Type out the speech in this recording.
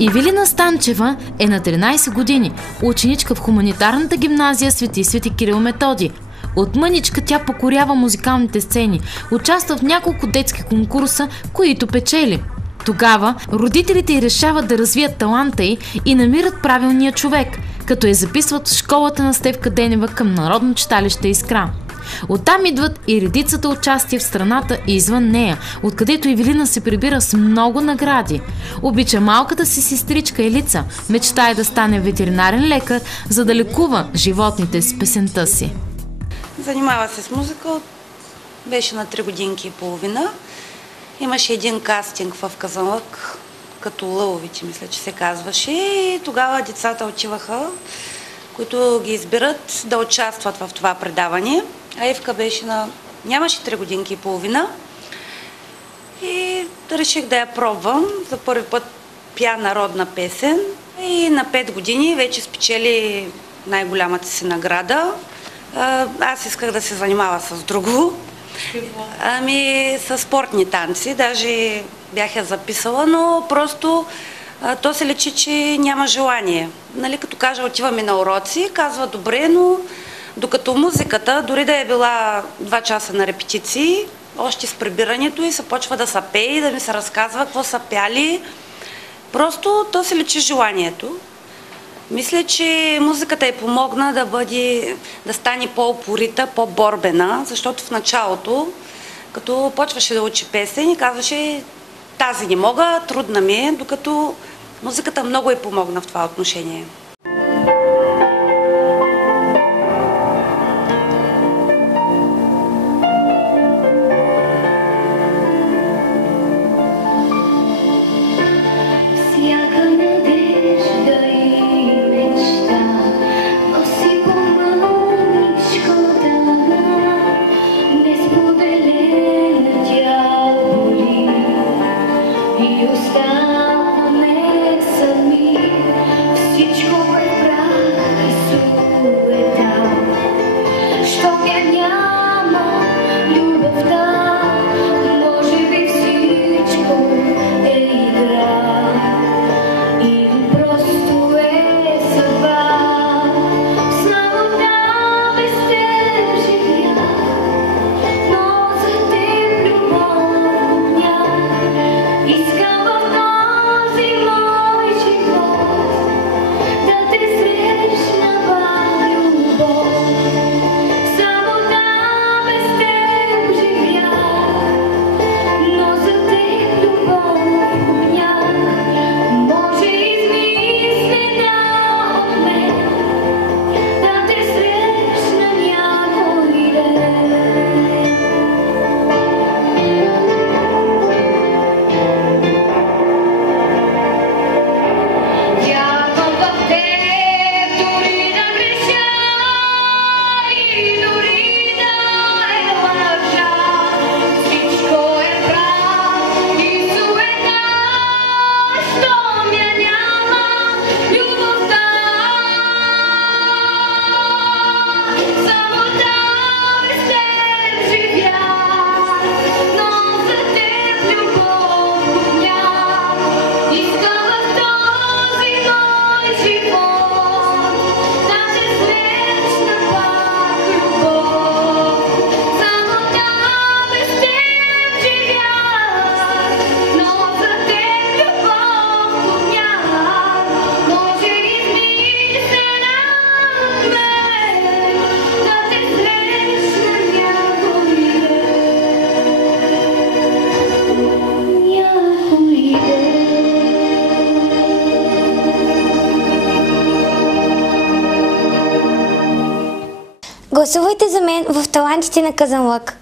Ивилина Станчева е на 13 години, ученичка в хуманитарната гимназия Свети Кирил Методи. От мъничка тя покорява музикалните сцени, участва в няколко детски конкурса, които печели. Тогава родителите й решават да развият таланта й и намират правилния човек, като я записват в школата на Стефка Денева към Народно читалище Искра. Оттам идват и редицата участия в страната и извън нея, откъдето Ивилина се прибира с много награди. Обича малката си сестричка Елица, мечтае да стане ветеринарен лекар, за да лекува животните с песента си. Занимава се с музика, беше на 3 годинки и половина. Имаше един кастинг в Казанлък, като Лъвовите, мисля, че се казваше. И тогава децата отиваха, които ги избират да участват в това предаване. А Евка нямаше 3 годинки и половина. И реших да я пробвам. За първи път пя народна песен. И на 5 години вече спечели най-голямата си награда. Аз исках да се занимава с друго. С спортни танци. Даже бях я записала, но просто то се лечи, че няма желание. Като кажа, отиваме на уроци, казва добре, но докато музиката, дори да е била 2 часа на репетиции, още с прибирането и се почва да са пее и да ми се разказва какво са пяли. Просто то се лечи желанието. Мисля, че музиката й помогна да стане по-упорита, по-борбена, защото в началото, като почваше да учи песен, казваше: тази не мога, трудна ми е, докато музиката много й помогна в това отношение. Гласувайте за мен в талантите на Казанлък.